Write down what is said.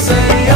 say